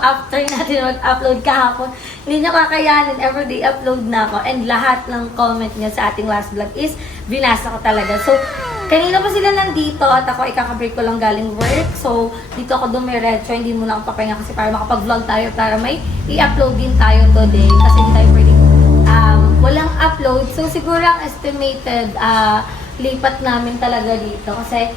after natin mag-upload kahapon, hindi nyo kakayanin, everyday upload na ako. And lahat ng comment niya sa ating last vlog is binasa ko talaga. So, kanina pa sila nandito at ako ikaka-break ko lang galing work. So, dito ako dumiretso. Hindi muna ako papahinga kasi para makapag-vlog tayo para may i-upload din tayo today. Kasi hindi tayo pwedeng walang upload. So, siguro ang estimated lipat namin talaga dito. Kasi,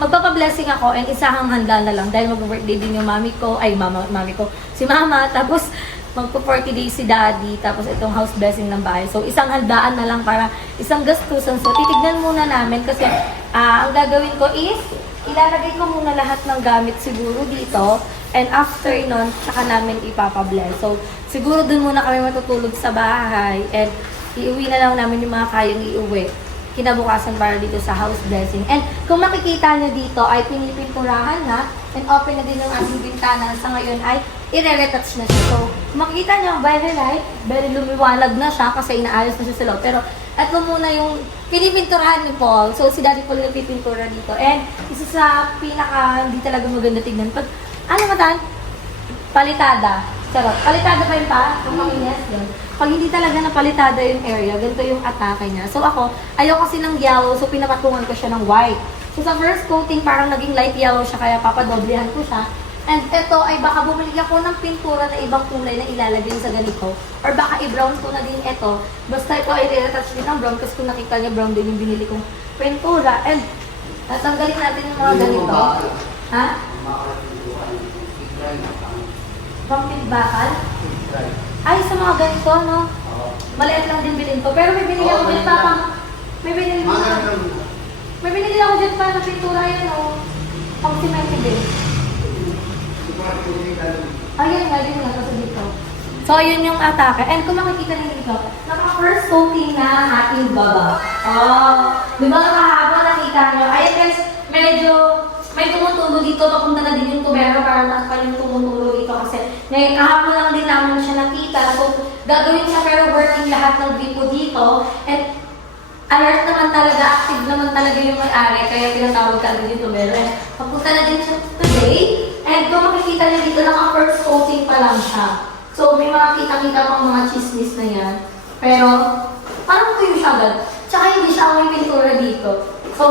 magpapablessing ako and isahang handa na lang. Dahil mag-birthday din yung mami ko. Ay, mami ko. Si mama. Tapos, magpo-40 days si daddy, tapos itong house blessing ng bahay. So, isang handaan na lang para isang gastusan. So, titignan muna namin kasi ang gagawin ko is, ilalagay ko muna lahat ng gamit siguro dito. And after nun, tsaka namin ipapabless. So, siguro dun muna kami matutulog sa bahay. And iuwi na lang namin yung mga kayang iuwi kinabukasan para dito sa house blessing. And kung makikita nyo dito ay pinipinturahan na and open na din ng ating bintana. Sa ngayon ay i-retouch na siya. So, makikita nyo, very light, very lumiwanag na siya kasi inaayos na siya sa loob. Pero, ito muna yung pinipinturahan ni Paul. So, si Daddy Paul nagpipintura dito. And, isa sa pinaka, hindi talaga maganda tignan. Pag, ano matan? Palitada. Sarap. Palitada pa yun pa? Kung makinyas yun. Pag hindi talaga napalitada yung area, ganito yung atake niya. So, ako, ayaw kasi ng yellow, so pinapatungan ko siya ng white. So, sa first coating, parang naging light yellow siya, kaya papadoblehan ko siya. And ito ay baka bumili ako ng pintura na ibang kulay na ilalagay sa ganito. Or baka i-brown ko na din ito. Basta ito ay i-retouch din ng brown kasi kung nakita niya brown din yung binili kong pintura. And natanggalin natin yung mga ganito. Ha? Pang bakal? Ay, sa mga ganito, no? Maliit lang din bilhin ko. Pero may binili ako dyan pa. May binili ako dyan pa na pintura yan, o. Pang simento din. Ayun nga, yun nga kasi dito. So, ayun yung atake. And kung makikita nyo dito, naka-first coating na ating baba. Di ba kahapon nakita nyo? Ayun guys, medyo may tumutulo dito. Papunta na din yung tubero para nakapal yung tumutulo dito. Kasi kahapon lang din namin siya nakita. So, gagawin siya pero working lahat ng gripo dito. And alert naman talaga, active naman talaga yung may-ari. Kaya pinatawag ka din yung tubero. And papunta na din siya today. And kung makikita niyo dito, naka-first coating pa lang siya. So, may mga kita-kita pang mga chismis na yan. Pero, parang tuyo siya agad. Tsaka hindi siya may pintura dito. So,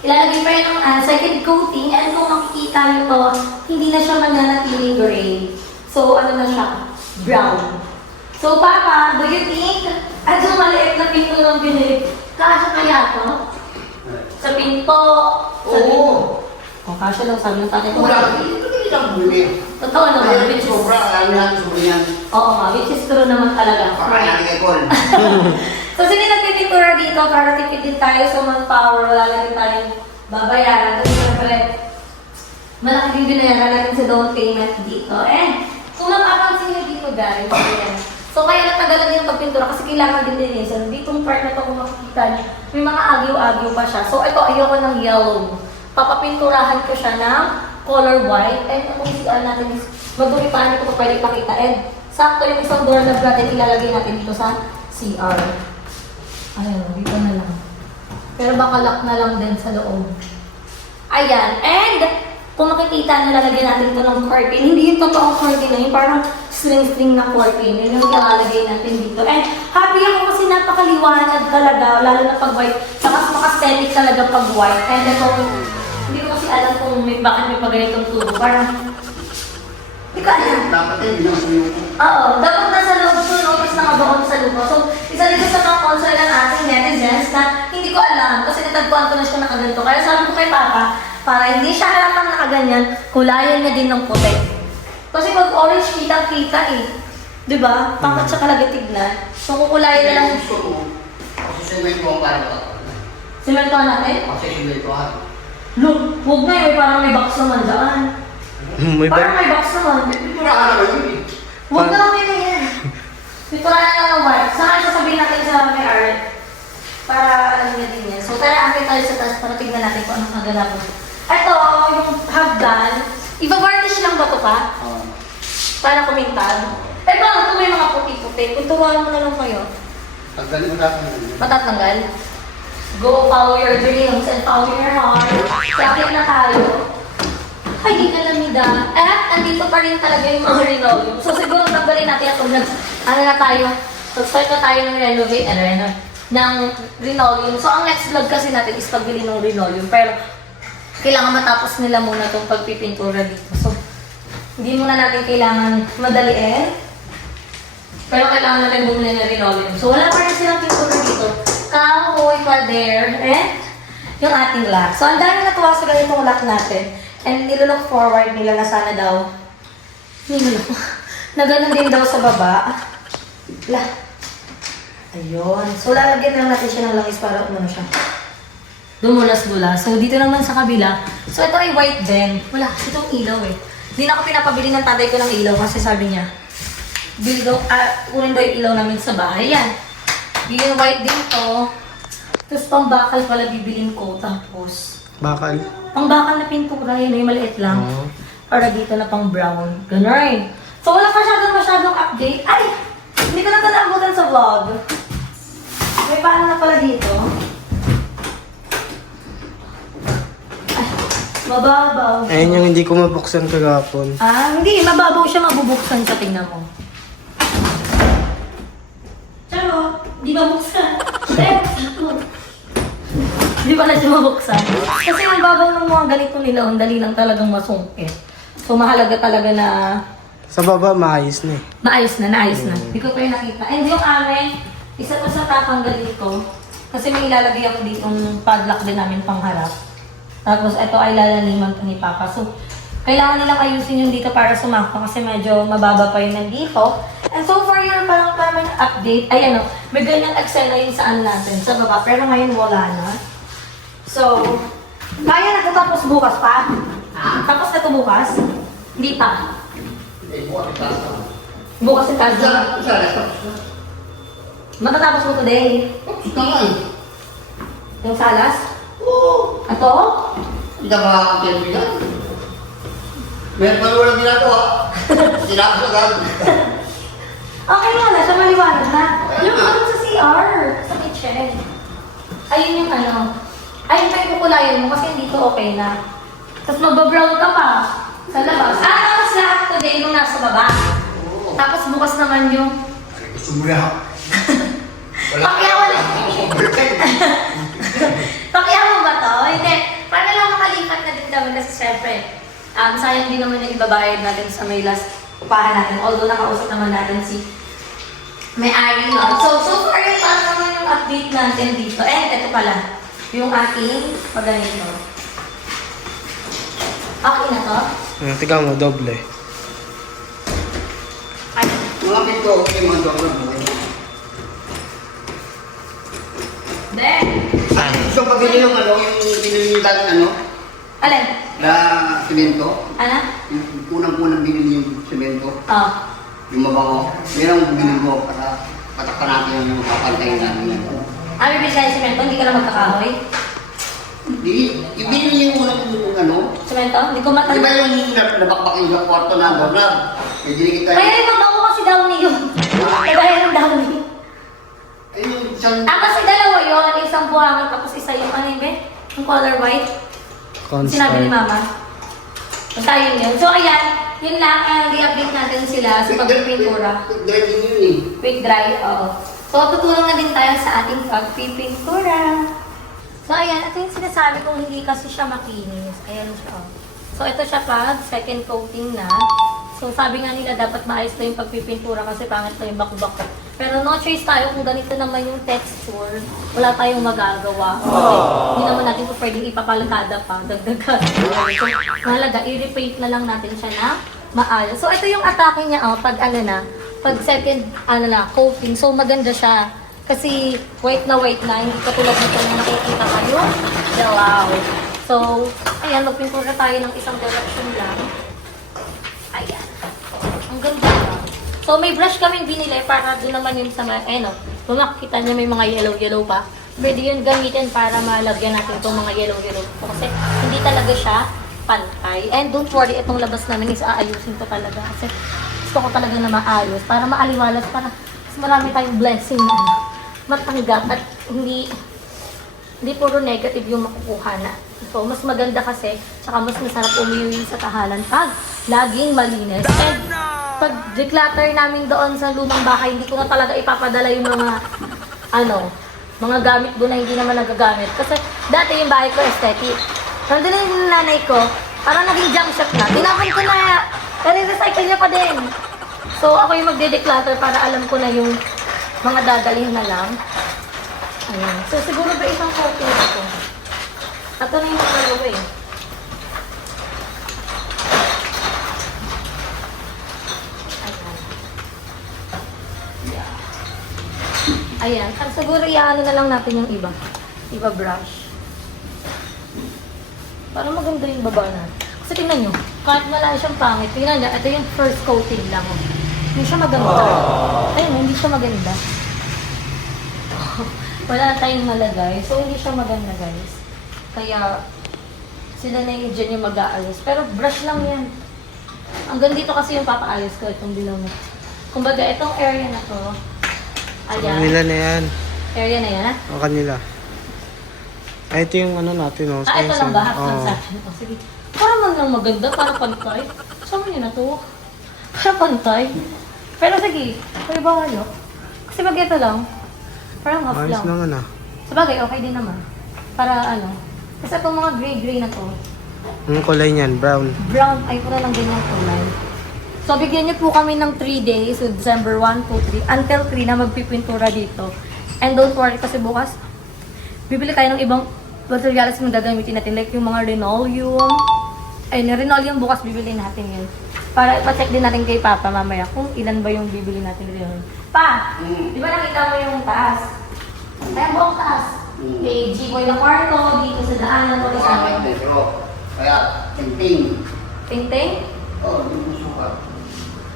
ilalagay pa yun ng second coating. And kung makikita niyo to, hindi na siya mananatiling gray. So, ano na siya? Brown. So, Papa, do you think, yung maliit na pintura ng binili, kasya kaya to? Sa pinto? Oo. O, kasya lang sabi ng tatay ko. Wala, hindi lang bumili. Totoo naman, which is... Sobra, alam lang, sobra yan. Oo nga, which is true naman talaga. Pakayari kay Col. So, sige nagpipintura dito para tipid din tayo sa manpower. Wala lang din tayong babayaran. Kasi siyempre, malaki din binayaran natin sa down payment dito. And, kung mapapansin nyo dito guys, ayan. So, kaya natagalan din yung pagpintura kasi kailangan din linisan. Ditong part na ito kung makikita nyo, may mga agyo-agyo pa siya. So, ito, ayoko ng yellow. Papapinturahan ko siya ng color white. And kung isian natin is, magdumi pa natin ito pwede ipakita. And sakto yung isang doorknob natin, ilalagay natin dito sa CR. Ayun, dito na lang. Pero baka lock na lang din sa loob. Ayan. And kung makikita, nalalagay natin ito ng curtain. Hindi yung totoong curtain na yun, parang string-string na curtain. Yun yung ilalagay natin dito. And happy ako kasi napakaliwanag talaga, lalo na pag white. Saka maka-aesthetic talaga pag white. And ito, hindi ko kasi alam kung bakit may pag-ganitong tubo. Parang, hindi ko alam. Dapat yun, binang Oo, dapat nasa loob ko, no? Tapos nakabaon sa lupa. So, isa dito sa mga concern ng ating netizens na hindi ko alam kasi natagpuan ko na siya nakaganito. Kaya sabi ko kay Papa, para hindi siya halatang nakaganyan, kulayan niya din ng puti. Kasi pag orange, kita-kita eh. Diba? Pangkat siya kalaga tignan. So, kukulayan na lang. Kasi semento ang parang ito. Simentohan natin? Kasi semento ang. Look, huwag na eh. Parang may box naman dyan. Parang may box naman. Pintura ka naman yun eh. Huwag na kami na yan. Pintura na lang ng white. Saka sasabihin natin sa may art. Para ano niya din yan. So, tara, akin tayo sa taas para tignan natin kung anong kaganap. Ito, yung hagdan. Iba-varnish lang ba ito pa? Para kumintag. Eh, bakit ito may mga puti-puti? Pinturuan mo na lang kayo. Tanggalin mo natin. Matatanggal. Go, follow your dreams and follow your heart. Sakit na tayo. Ay, di kalamida. At andito pa rin talaga yung mga linoleum. So siguro tanggalin natin at kung ano na tayo, start na tayo ng renovate, ng linoleum. So ang next vlog kasi natin is pagbili ng linoleum. Pero kailangan matapos nila muna itong pagpipintura dito. So hindi muna natin kailangan madaliin. Pero kailangan natin bumili ng linoleum. So wala pa rin silang pintura dito. Kahoy, pader, yung ating lock. So ang dami natuwa sa ganitong lock natin. And nilook forward nila na sana daw, na ganun din daw sa baba. Ayun. So lalagyan lang natin siya ng langis para umano siya. Dumulas-dulas. So dito naman sa kabila. So ito ay white din. Wala, itong ilaw eh. Hindi na ako pinapabili ng tatay ko ng ilaw kasi sabi niya, bili daw, kunin daw yung ilaw namin sa bahay. Yan. Bili white din to. Tapos pambakal pala bibilin ko. Tapos Bakal. ang bakal na pintura, yun yung maliit lang. Oo. Para dito na pang brown. Ganun. So wala masyadong update. Ay! Hindi ko na ito naabutan sa vlog. May paano na pala dito. Ay, mababaw. Ayun yung hindi ko mabuksan kagapon. Hindi. Mababaw siya mabubuksan sa tingnan mo. Charo, di ba buksan? Di ba na siya mabuksan? Kasi ang babaw ng mga ganito nila, ang dali lang talagang masungkit. So mahalaga talaga na Sa baba, maayos na eh. naayos na. Hindi ko pa yung nakita. And yung amin, isa pa sa tatanggalin ko. Kasi may ilalagay ako dito yung padlock din namin pangharap. Tapos ito ay lalaniman ko ni Papa. So, kailangan nilang ayusin yung dito para sumakto kasi medyo mababa pa yun nandito. And so for your parang permanent update, ay ano, may ganyang eksena yun saan natin, sa baba. Pero ngayon wala na. So, kaya natatapos bukas pa? Tapos na ito bukas? Hindi pa. Eh, buwan ito. Bukas yung taas na. Isa. Matatapos mo today. Tapos na nga eh. Yung salas? Oo. Ato? Hindi ka makakapilbigan. Meron pa walang ginagawa. Sinapos agad. Okay nga na, siya maliwanag na. Yung ano sa CR, sa kitchen. Ayun yung ano. Ayun pa yung kukulayan mo kasi dito okay na. Tapos magbabrown ka pa sa labas. Tapos lahat today nung nasa baba. Tapos bukas naman yung... Gusto mo na. Pakyawan na. Pakyawan ba to? Hindi. Para lang makalipat na din naman kasi syempre. Sayang din naman yung ibabayad natin sa may last upahan natin. Although nakausap naman natin si may-ari nun. So far yung paano naman yung update natin dito. Ito pala. Yung aking paganito. Okay na to? Tingnan mo, doble. Ay. Mga pinto, okay, mga doon na buhay. Then, Gusto pabili ng ano, yung binili yung dating ano, alin? na simento. Ano? Yung unang-unang binili yung simento. Oh. Yung mabango. Yan ang binili mo para patakpan natin yung papantayin natin yan. Bibili tayo semento, hindi ka na magkakahoy. Di, ibinili yung unang ano. Semento? Hindi ko Di ba matanda. yung nabakbak yung sa kwarto na doblab? May dinikit tayo. Kaya yung mabango kasi Downy yun. Kaya yung Downy. Ay, yung isang... Kasi dalawa yun, isang buhangin tapos isa yung ano yun, yung color white. Sinabi ni Mama. Basta yun yun. So ayan, yun lang, i-update natin sila sa pagpipintura. Dry din yun eh. Quick dry, oo. So tutulong na din tayo sa ating pagpipintura. So ayan, ito yung sinasabi kong hindi kasi siya makinis. Ayan siya. Oh. So ito siya pag second coating na. So sabi nga nila dapat maayos na yung pagpipintura kasi pangit na yung bakbak. Pero no choice tayo kung ganito naman yung texture. Wala tayong magagawa. Kasi hindi naman natin po pwedeng ipapalakada pa. Dagdagan. So mahalaga, i-repaint na lang natin siya na maayos. So ito yung atake niya pag ano na, pag second coating. So maganda siya. Kasi white na, hindi katulad nito na nakikita kayo. Wow. So, ayan, magpintura tayo ng isang direction lang. Ayan. Ang ganda. So, may brush kaming binili para doon naman yung sa mga, kung makikita niyo may mga yellow pa. Pwede yun gamitin para malagyan natin itong mga yellow. Kasi hindi talaga siya pantay. And don't worry, itong labas namin is aayusin ko talaga. Kasi gusto ko talaga na maayos para maaliwalas, para mas marami tayong blessing na matanggap at hindi hindi puro negative yung makukuha na. So, mas maganda kasi, saka mas masarap umiwi sa tahanan pag laging malinis. And pag declutter namin doon sa lumang bahay, hindi ko na talaga ipapadala yung mga gamit doon na hindi naman nagagamit. Kasi dati yung bahay ko aesthetic. Nandun na yung nanay ko, parang naging junk shop na. Tinapon ko na, recycle niya pa din. So, ako yung magde-declutter para alam ko na yung mga dadalhin na lang. Ayan. So, siguro ba isang coating ito? Ito na yung mga eh. Ayan. At siguro iaano na lang natin yung iba. Iba brush. Para maganda yung baba na. Kasi tingnan nyo, kahit wala siyang pangit, tingnan nyo, ito yung first coating lang. Hindi siya maganda. Ayun, hindi siya maganda. Wala na tayong nalagay, so hindi siya maganda guys. Kaya, sila na yung dyan yung mag-aayos. Pero brush lang yan. Hanggang dito kasi yung papaayos ko, itong dilaw na. Kumbaga, itong area na to, ayan. Kanila na yan. Area na yan, ha? O kanila. Ay, ito yung ano natin, no? Ito lang ba? Half Oo. transaction. O, sige. Para man lang maganda, para pantay. Saan mo yun na to? Para pantay. Pero sige, kaya ba kayo? Kasi pag ito lang, parang half Ayos lang. naman ah. Sabagay, okay din naman. Para ano. Kasi itong mga gray-gray na to, Anong kulay niyan? Brown. brown, ay pura lang din yung kulay. So, bigyan niyo po kami ng 3 days, so December 1, 2, 3, until 3 na magpipintura dito. And don't worry, kasi bukas, bibili tayo ng ibang materials na gagamitin natin. Like yung mga linoleum. Ay, linoleum bukas bibili natin yun. Para ipacheck din natin kay Papa mamaya kung ilan ba yung bibili natin linoleum. Pa! Di ba nakita mo yung taas? Ay, ang buong taas. May G-boy na kwarto, dito sa daanan mo sa amin. Pero, kaya, tingting. Ting-ting? Oo, hindi mo sukat.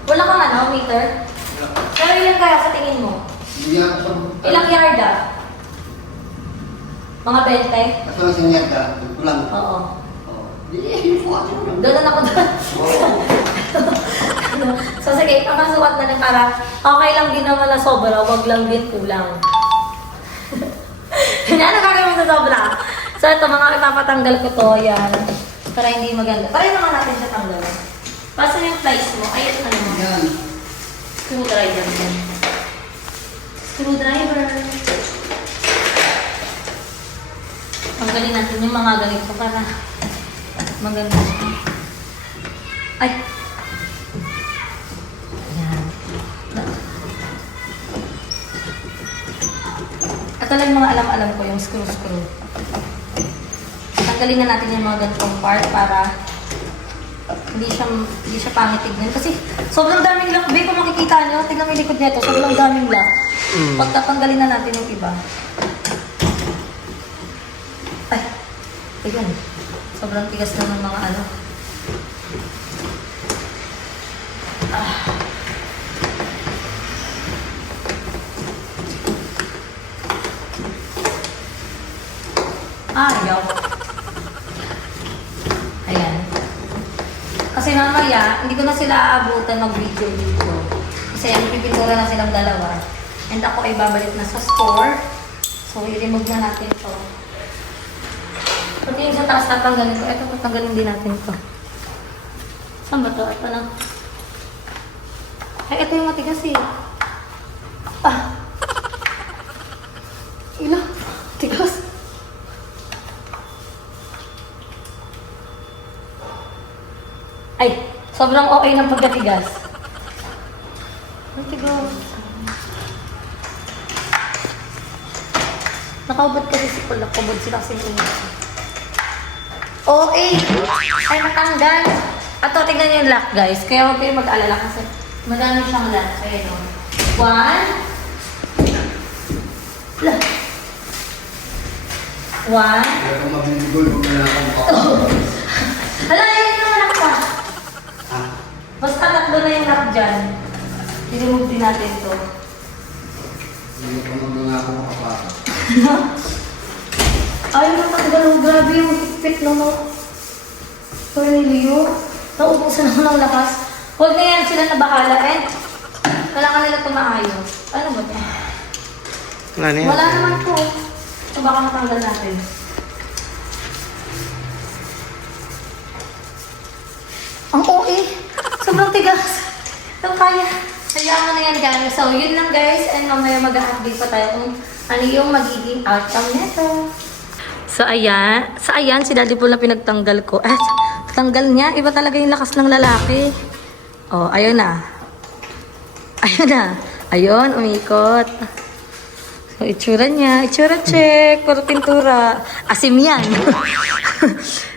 Wala kang meter? Pero ilan kaya sa tingin mo? Hindi ako sa... Ilang yard ah? Mga 20? Kasi ang sinyag ka, ito lang. Oo. Oo. Hindi, sukat mo lang. Doon na ako doon. So sige, pakasukat na lang para okay lang din naman na sobra, wag lang din kulang. Hindi na gagawin mo sa sobra. So ito, mga ipapatanggal ko to, yan. Para hindi maganda. Para naman natin siya tanggalin. Basta yung flies mo, ay ito na naman. Yan. Screwdriver din. Screwdriver. Tanggalin natin yung mga ganito para maganda siya. Ay! Ayan. Ito lang yung mga alam-alam ko, yung screw-screw. Tanggalin na natin yung mga ganitong part para hindi siya pangit tignan. Kasi sobrang daming lock. Babe, kung makikita nyo, tignan mo yung likod nito, sobrang daming lock. Pagtatanggalin na natin yung iba. Ay, tignan. Sobrang tigas na ng mga ano. Ayaw. Ayan. Kasi mamaya, hindi ko na sila aabutan mag-video dito. Kasi pipintura na silang dalawa. And ako ay babalik na sa store. So, i-remove na natin ito. Pati yung sa taas tatanggalin ko. Ito, tatanggalin din natin ito. Saan ba ito? Ito lang. Ay, ito yung matigas eh. Ah! Ilo. Tigas. Ay, sobrang okay ng pagkatigas. Ang tigas. Nakaubad kasi si Paul. Nakubad sila kasi yung init. Okay. Ay, natanggal. At ito, tignan niyo yung lock, guys. Kaya huwag kayong mag-alala kasi madami siyang lock. Kaya no. 1. Kaya kung mabinigol, huwag na lang akong Hala, yun yung lock pa. Ha? Basta tatlo na yung lock dyan. I-remove din natin ito. Hindi ko naman ako makapasok. Ay, natanggal. Grabe yung higpit lang no. Cornelio. Naubusan ako ng lakas. Huwag na yan sila na bahala. And kailangan nila ito maayos. Ano ba yan? Wala na yan. Wala naman po. So baka matanggal natin. Ang OA. Sobrang tigas. Ito kaya. Hayaan mo na yan guys. So yun lang guys. And mamaya mag-update pa tayo kung ano yung magiging outcome nito. So ayan si Daddy Paul na pinagtanggal ko. Tanggal niya. Iba talaga yung lakas ng lalaki. Oh, ayun na. Ayun na. Ayun, umikot. So, itsura niya. Itsura check. Puro pintura. Asim yan.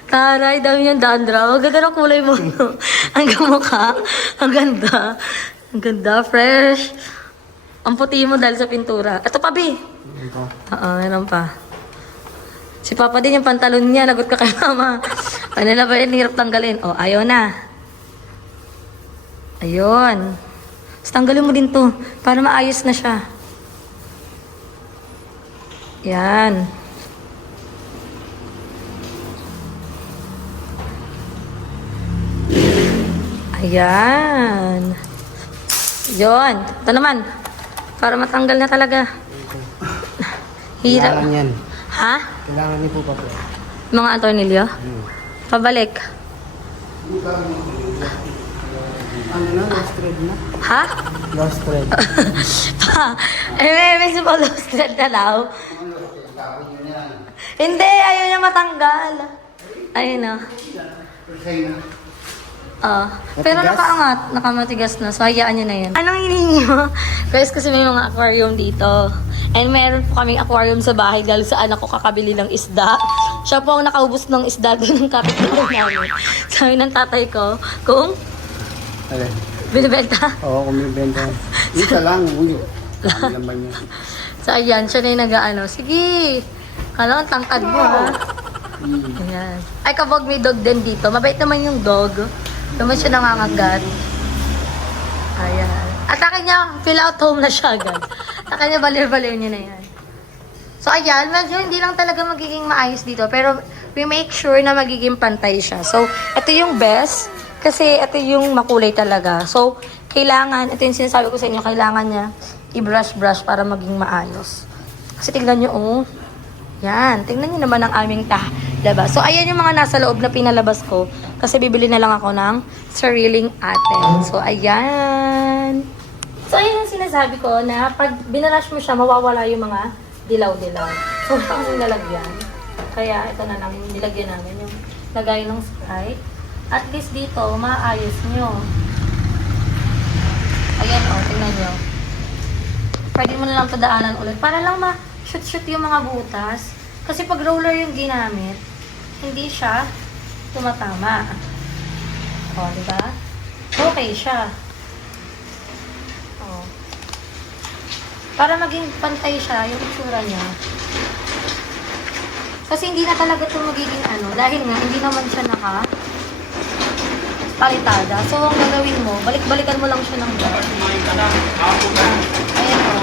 Taray, dami niyang dandruff. Ang ganda ng kulay mo. Ang mukha. Ang ganda. Ang ganda, fresh. Ang puti mo dahil sa pintura. Ito pa, Bi. Ito. Oo, meron pa. Si Papa din yung pantalon niya. Lagot ka kay Mama. Ano na ba yun? Hirap tanggalin. Oh, ayaw na. Ayun. Tapos tanggalin mo din to para maayos na siya. Yan. Ayan. Yun. Ito naman. Para matanggal na talaga. Hirap. Kailangan yan. Ha? Kailangan niyo po pa po. Mga atornilyo? Pabalik. Ano na? Lost thread na? Ha? Lost thread. May si Paul lost thread na daw. Hindi, ayaw niya matanggal. Ayun o. Pero Matigas? nakaangat, nakamatigas na. So, hayaan niyo na yun. Anong hiningi mo? Guys, kasi may mga aquarium dito. And meron po kaming aquarium sa bahay dahil sa anak ko kakabili ng isda. Siya po ang nakaubos ng isda doon ng kapitbahay namin. Sabi ng tatay ko, kung Alin? binibenta. Oo, kung may benta. Isa lang, ulo. Kami naman niya. So, ayan, siya na yung nag-ano. Sige, kala ang tangkad mo, ha? Ayan. Ay, kabog may dog din dito. Mabait naman yung dog. Naman siya nangangagat. Ayan. At akin niya, fill out home na siya agad. Akin niya, balir-balir niya na yan. So, ayan, medyo hindi lang talaga magiging maayos dito. Pero, we make sure na magiging pantay siya. So, ito yung best. Kasi, ito yung makulay talaga. So, kailangan, ito yung sinasabi ko sa inyo, kailangan niya i-brush-brush para maging maayos. Kasi tignan nyo, oh. Yan, tingnan nyo naman ang aming labas. So, ayan yung mga nasa loob na pinalabas ko. Kasi bibili na lang ako ng sariling atin. So, ayan. So, ayan yung sinasabi ko na pag binarush mo siya, mawawala yung mga dilaw-dilaw. So, wala kami nalagyan. Kaya, ito na lang yung nilagyan namin. Yung lagay ng Sprite. At least dito, maayos nyo. Ayan, o, tingnan nyo. Pwede mo na lang tadaanan ulit. Para lang ma-shoot-shoot yung mga butas. Kasi pag roller yung ginamit, hindi siya tumatama. O, diba? Okay siya. O. Para maging pantay siya, yung itsura niya. Kasi hindi na talaga ito magiging ano. Dahil nga, hindi naman siya palitada. So, ang gagawin mo, balik-balikan mo lang siya ng brush. Ayan o.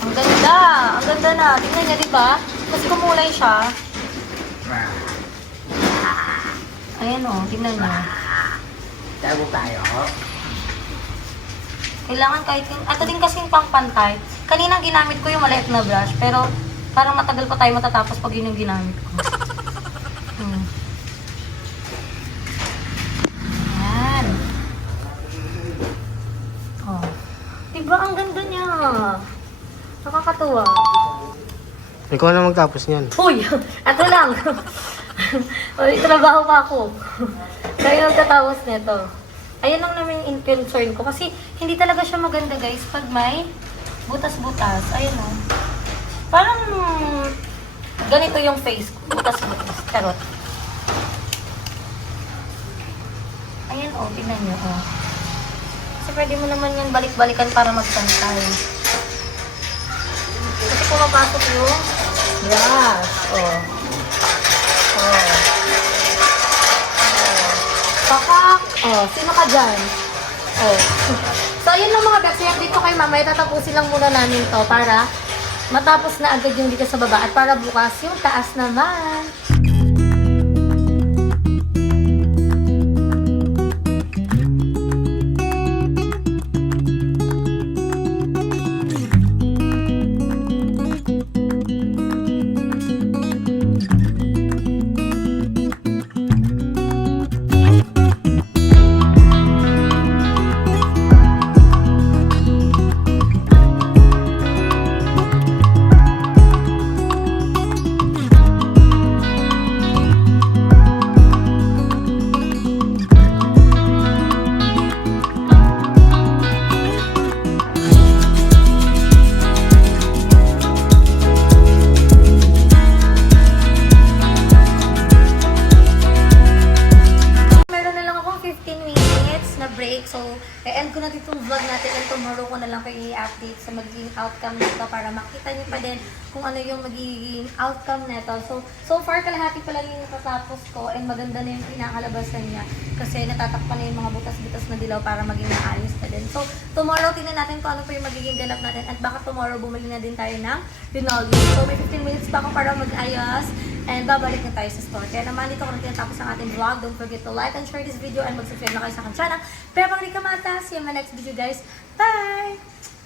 Ang ganda! Ang ganda na. Tingnan niya, di ba? Mas kumulay siya. Ayan o, tingnan niya. Tago tayo. Kailangan kahit yung... Ito din kasing pang-pantay. Kanina ginamit ko yung maliit na brush, pero parang matagal pa tayo matatapos pag yun yung ginamit ko. Ayan. Oh. Diba ang ganda niya? Nakakatuwa. Ikaw na magtapos niyan. Uy! Ito lang! Uy, trabaho pa ako. Kaya magtatapos nito. Ayan lang naman yung concern ko. Kasi hindi talaga siya maganda guys pag may butas-butas. Ayan o. Parang ganito yung face ko. Butas-butas. Charot. Ayan o. Tingnan nyo o. Kasi pwede mo naman yan balik-balikan para magpantay. Kasi pumapasok yung brush. O. O. Pakak! Oh, sino ka dyan? Oh. So, ayun lang mga Bex. Dito kay Mama, tatapusin lang muna namin to para matapos na agad yung dito sa baba at para bukas yung taas naman. cake. So, i-end ko na dito yung vlog natin and tomorrow ko na lang kayo i-update sa magiging outcome nito para makita niyo pa din kung ano yung magiging outcome nito. So far, kalahati pa lang yung tatapos ko and maganda na yung pinakalabasan niya kasi natatakpan na yung mga butas-butas na dilaw para maging maayos na din. So, tomorrow, tingnan natin kung ano pa yung magiging ganap natin at baka tomorrow bumili na din tayo ng linoleum. So, may 15 minutes pa ako para mag-ayos and babalik na tayo sa store. Kaya naman, dito ko na tinatapos ang ating vlog. Don't forget to like and share this video and mag-subscribe na kayo sa aking channel. Pero pang Rika Mata, see you in my next video guys. Bye!